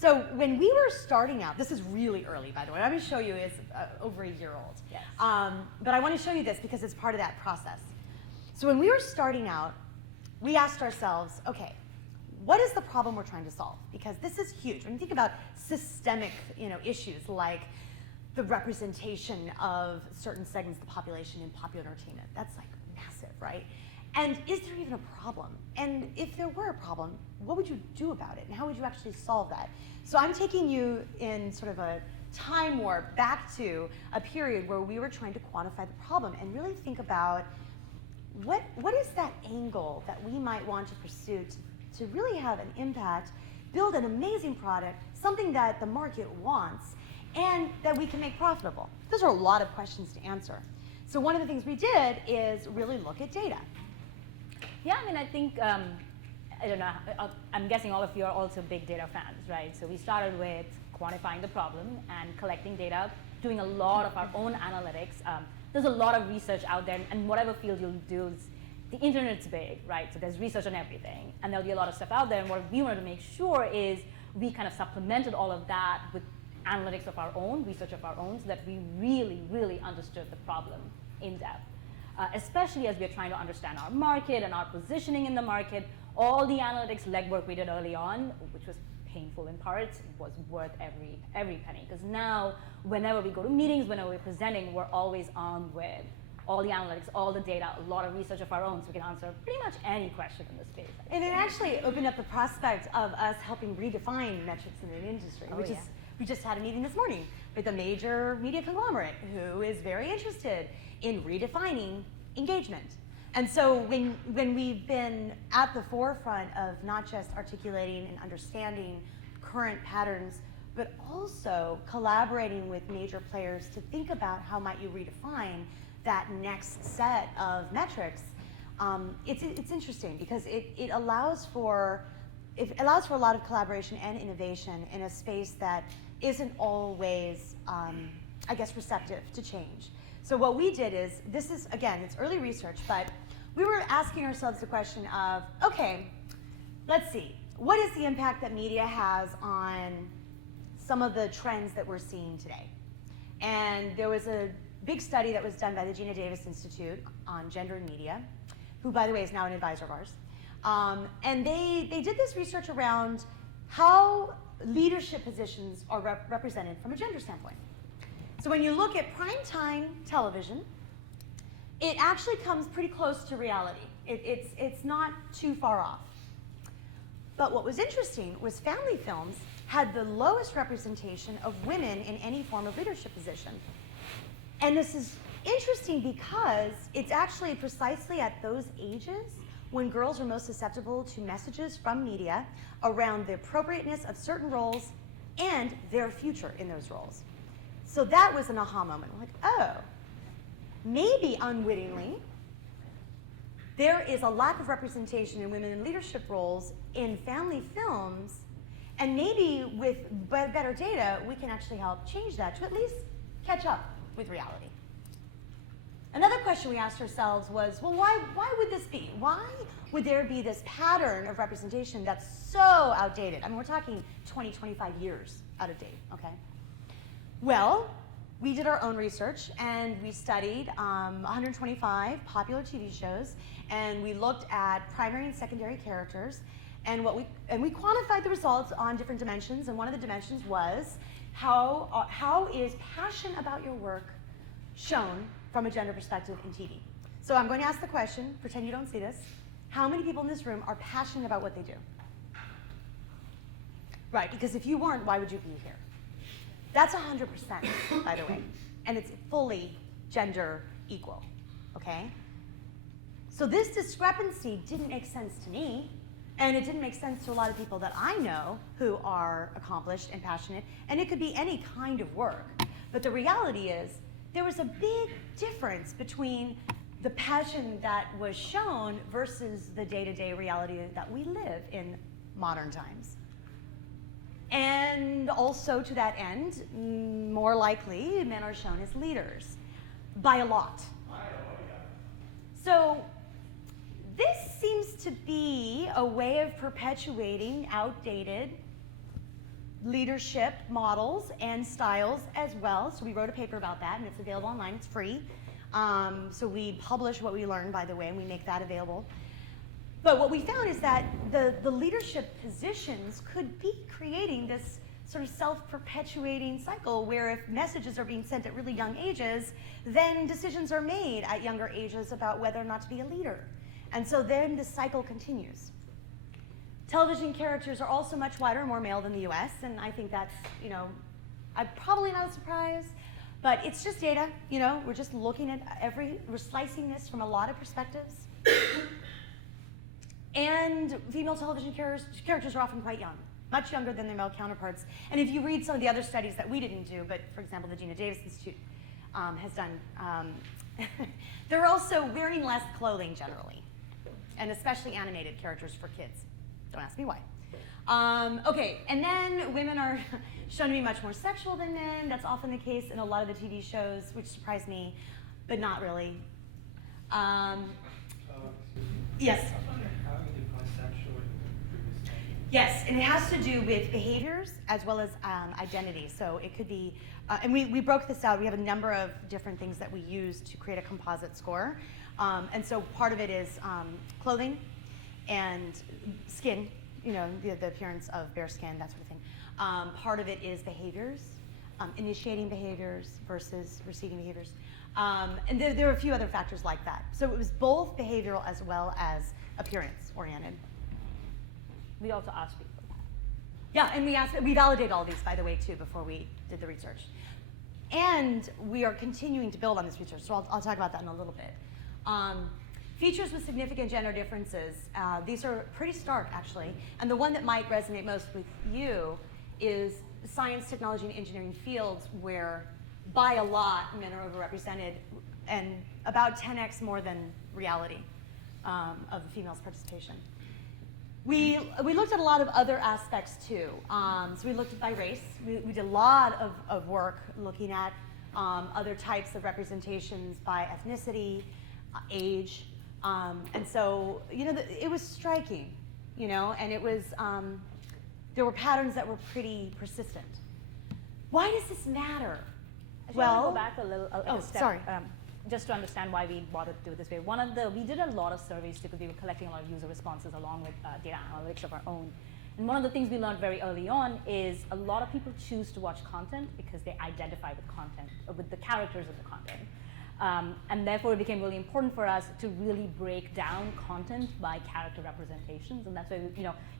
So when we were starting out, this is really early, by the way. What I'm going to show you is over a year old. Yes. But I want to show you this because it's part of that process. So when we were starting out, we asked ourselves, okay, what is the problem we're trying to solve? Because this is huge. When you think about systemic, issues like the representation of certain segments of the population in popular entertainment, that's like massive, right? And is there even a problem? And if there were a problem, what would you do about it? And how would you actually solve that? So I'm taking you in sort of a time warp back to a period where we were trying to quantify the problem and really think about what is that angle that we might want to pursue to really have an impact, build an amazing product, something that the market wants, and that we can make profitable. Those are a lot of questions to answer. So one of the things we did is really look at data. Yeah, I mean, I think, I don't know, I'm guessing all of you are also big data fans, right? So we started with quantifying the problem and collecting data, doing a lot of our own analytics. There's a lot of research out there, and whatever field you'll do, the internet's big, right? So there's research on everything, and there'll be a lot of stuff out there, and what we wanted to make sure is we kind of supplemented all of that with analytics of our own, research of our own, so that we really, really understood the problem in depth. Especially as we're trying to understand our market and our positioning in the market. All the analytics legwork we did early on, which was painful in parts, was worth every penny. Because now, whenever we go to meetings, whenever we're presenting, we're always armed with all the analytics, all the data, a lot of research of our own, so we can answer pretty much any question in this space. And it actually opened up the prospect of us helping redefine metrics in the industry, which is, we just had a meeting this morning with a major media conglomerate who is very interested in redefining engagement. And so when we've been at the forefront of not just articulating and understanding current patterns, but also collaborating with major players to think about how might you redefine that next set of metrics, it's interesting because it allows for a lot of collaboration and innovation in a space that isn't always, I guess, receptive to change. So what we did is, this is, again, it's early research, but we were asking ourselves the question of, okay, let's see, what is the impact that media has on some of the trends that we're seeing today? And there was a big study that was done by the Gina Davis Institute on gender and media, who, by the way, is now an advisor of ours. And they did this research around how leadership positions are represented from a gender standpoint. So when you look at primetime television, it actually comes pretty close to reality. It's not too far off. But what was interesting was family films had the lowest representation of women in any form of leadership position. And this is interesting because it's actually precisely at those ages when girls are most susceptible to messages from media around the appropriateness of certain roles and their future in those roles. So that was an aha moment. We're like, oh, maybe unwittingly, there is a lack of representation in women in leadership roles in family films, and maybe with better data, we can actually help change that to at least catch up with reality. Another question we asked ourselves was, well, why would this be? Why would there be this pattern of representation that's so outdated? I mean, we're talking 20, 25 years out of date, okay? Well, we did our own research, and we studied 125 popular TV shows, and we looked at primary and secondary characters, and we quantified the results on different dimensions, and one of the dimensions was how is passion about your work shown from a gender perspective in TV. So I'm going to ask the question, pretend you don't see this. How many people in this room are passionate about what they do? Right, because if you weren't, why would you be here? That's 100%, by the way, and it's fully gender equal, okay? So this discrepancy didn't make sense to me, and it didn't make sense to a lot of people that I know who are accomplished and passionate, and it could be any kind of work. But the reality is, there was a big difference between the passion that was shown versus the day-to-day reality that we live in modern times. And also to that end, more likely, men are shown as leaders by a lot. So this seems to be a way of perpetuating outdated leadership models and styles as well. So we wrote a paper about that, and it's available online. It's free. So we publish what we learn, by the way, and we make that available. But what we found is that the leadership positions could be creating this sort of self-perpetuating cycle where if messages are being sent at really young ages, then decisions are made at younger ages about whether or not to be a leader. And so then the cycle continues. Television characters are also much wider and more male than the US, and I think that's, probably not a surprise, but it's just data, we're just looking at we're slicing this from a lot of perspectives. And female television characters are often quite young, much younger than their male counterparts. And if you read some of the other studies that we didn't do, but for example, the Gina Davis Institute has done, they're also wearing less clothing generally, and especially animated characters for kids. Don't ask me why. Okay, and then women are shown to be much more sexual than men. That's often the case in a lot of the TV shows, which surprised me, but not really. Yes? Yes, and it has to do with behaviors as well as identity. So it could be, and we broke this out. We have a number of different things that we use to create a composite score. And so part of it is clothing and skin, the appearance of bare skin, that sort of thing. Part of it is behaviors, initiating behaviors versus receiving behaviors. And there are a few other factors like that. So it was both behavioral as well as appearance oriented. We also asked people that. Yeah, and we validated all these, by the way, too, before we did the research. And we are continuing to build on this research, so I'll talk about that in a little bit. Features with significant gender differences. These are pretty stark, actually. And the one that might resonate most with you is science, technology, and engineering fields where, by a lot, men are overrepresented, and about 10x more than reality of females' participation. We looked at a lot of other aspects too. So we looked at by race. We did a lot of work looking at other types of representations by ethnicity, age, and so it was striking, and it was there were patterns that were pretty persistent. Why does this matter? Well, go back a little a step. Sorry. Just to understand why we bothered to do it this way. We did a lot of surveys because we were collecting a lot of user responses along with data analytics of our own. And one of the things we learned very early on is a lot of people choose to watch content because they identify with content, or with the characters of the content. And therefore it became really important for us to really break down content by character representations. And that's why,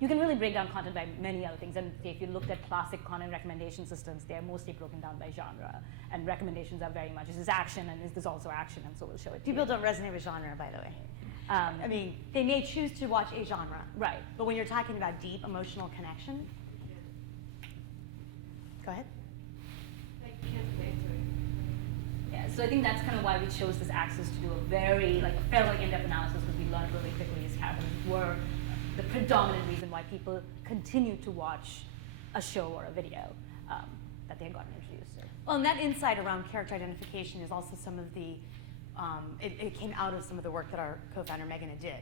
you can really break down content by many other things. And if you looked at classic content recommendation systems, they're mostly broken down by genre. And recommendations are very much, is this action and is this also action? And so we'll show it to you. People don't resonate with genre, by the way. They may choose to watch a genre. Right. But when you're talking about deep emotional connection, go ahead. Yeah, so I think that's kind of why we chose this axis to do a fairly in-depth analysis, because we learned really quickly these characters were the predominant reason why people continue to watch a show or a video that they had gotten introduced to. Well, and that insight around character identification is also some of the, it came out of some of the work that our co-founder Megan did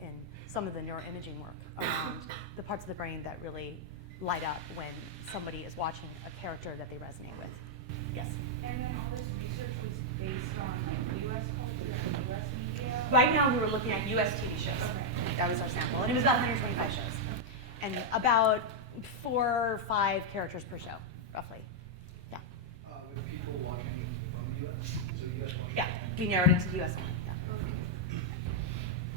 in some of the neuroimaging work around the parts of the brain that really light up when somebody is watching a character that they resonate with. Yes? And then all this research was based on U.S. culture and U.S. media? Right now we were looking at U.S. TV shows. Okay. That was our sample, and it was about 125 shows. And about 4 or 5 characters per show, roughly. Yeah. With people watching from the U.S.? So U.S. watching? Yeah, we narrowed it to the U.S. only.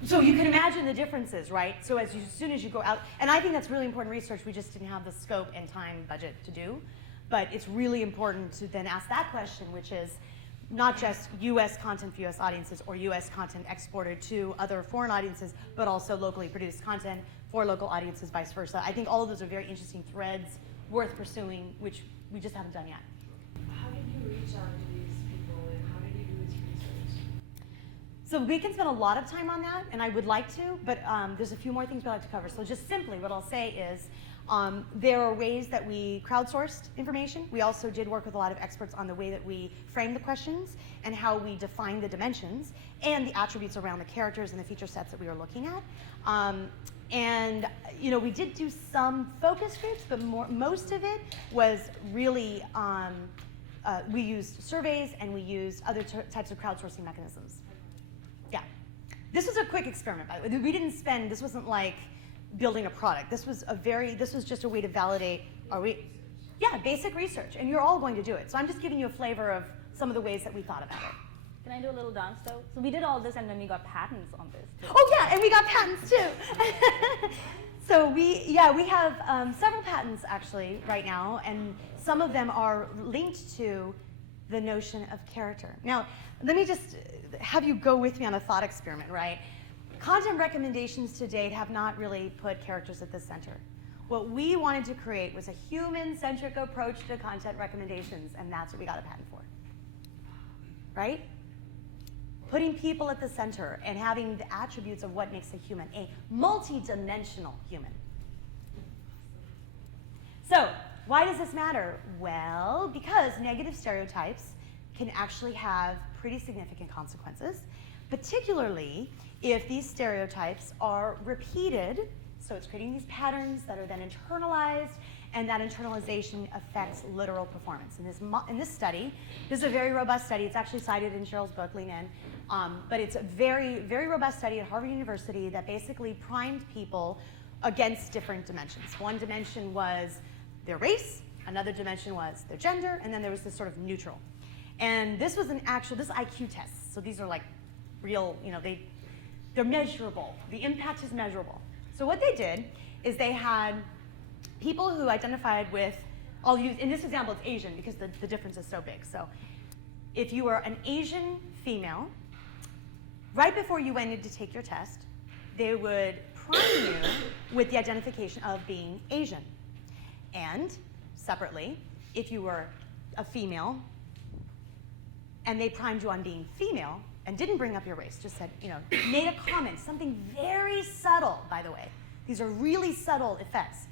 Yeah. So you can imagine the differences, right? So as soon as you go out, and I think that's really important research, we just didn't have the scope and time budget to do. But it's really important to then ask that question, which is not just US content for US audiences or US content exported to other foreign audiences, but also locally produced content for local audiences, vice versa. I think all of those are very interesting threads worth pursuing, which we just haven't done yet. How did you reach out to these people, and how did you do this research? So we can spend a lot of time on that, and I would like to, but there's a few more things we'd like to cover. So just simply what I'll say is, there are ways that we crowdsourced information. We also did work with a lot of experts on the way that we frame the questions and how we define the dimensions and the attributes around the characters and the feature sets that we were looking at. And we did do some focus groups, but most of it was really, we used surveys and we used other types of crowdsourcing mechanisms. Yeah. This was a quick experiment, by the way. We didn't spend, this wasn't like building a product. This was just a way to validate, basic research. And you're all going to do it. So I'm just giving you a flavor of some of the ways that we thought about it. Can I do a little dance though? So we did all this and then we got patents on this too. Oh yeah, and we got patents too. So we have several patents actually right now, and some of them are linked to the notion of character. Now, let me just have you go with me on a thought experiment, right? Content recommendations to date have not really put characters at the center. What we wanted to create was a human-centric approach to content recommendations, and that's what we got a patent for, right? Putting people at the center and having the attributes of what makes a human, a multi-dimensional human. So, why does this matter? Well, because negative stereotypes can actually have pretty significant consequences, particularly if these stereotypes are repeated. So it's creating these patterns that are then internalized, and that internalization affects literal performance. In this study, this is a very robust study. It's actually cited in Cheryl's book, Lean In. But it's a very, very robust study at Harvard University that basically primed people against different dimensions. One dimension was their race, another dimension was their gender, and then there was this sort of neutral. And this was this IQ test. So these are like real, they're measurable. The impact is measurable. So what they did is they had people who identified with, in this example, it's Asian because the difference is so big. So if you were an Asian female, right before you went in to take your test, they would prime you with the identification of being Asian. And separately, if you were a female and they primed you on being female and didn't bring up your race, just said, made a comment, something very subtle, by the way. These are really subtle effects.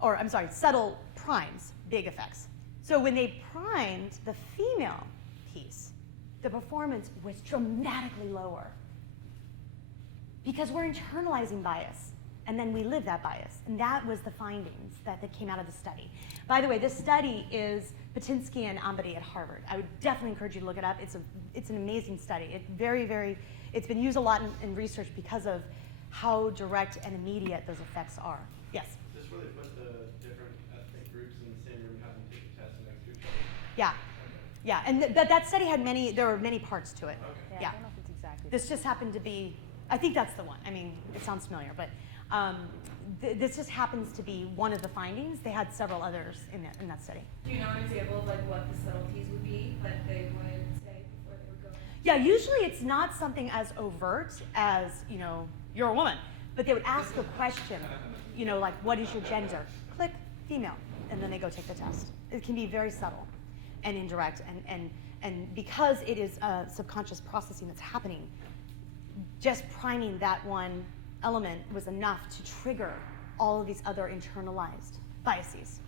Or, I'm sorry, subtle primes, big effects. So when they primed the female piece, the performance was dramatically lower. Because we're internalizing bias, and then we live that bias. And that was the findings that came out of the study. By the way, this study is Patinsky and Ambady at Harvard. I would definitely encourage you to look it up. It's an amazing study. It's been used a lot in research because of how direct and immediate those effects are. Yes? Is this where they put the different ethnic groups in the same room having to take a test next to each other? Yeah. Yeah, and that study had there were many parts to it. Okay. Yeah, I don't know if it's exactly. This just happened to be, I think that's the one. I mean, it sounds familiar, but this just happens to be one of the findings. They had several others in that study. Do you know an example of what the subtleties would be that they would say before they would go in? Yeah, usually it's not something as overt as, you're a woman, but they would ask a question, like, what is your gender? Click female, and then they go take the test. It can be very subtle and indirect, and because it is a subconscious processing that's happening, just priming that one element was enough to trigger all of these other internalized biases.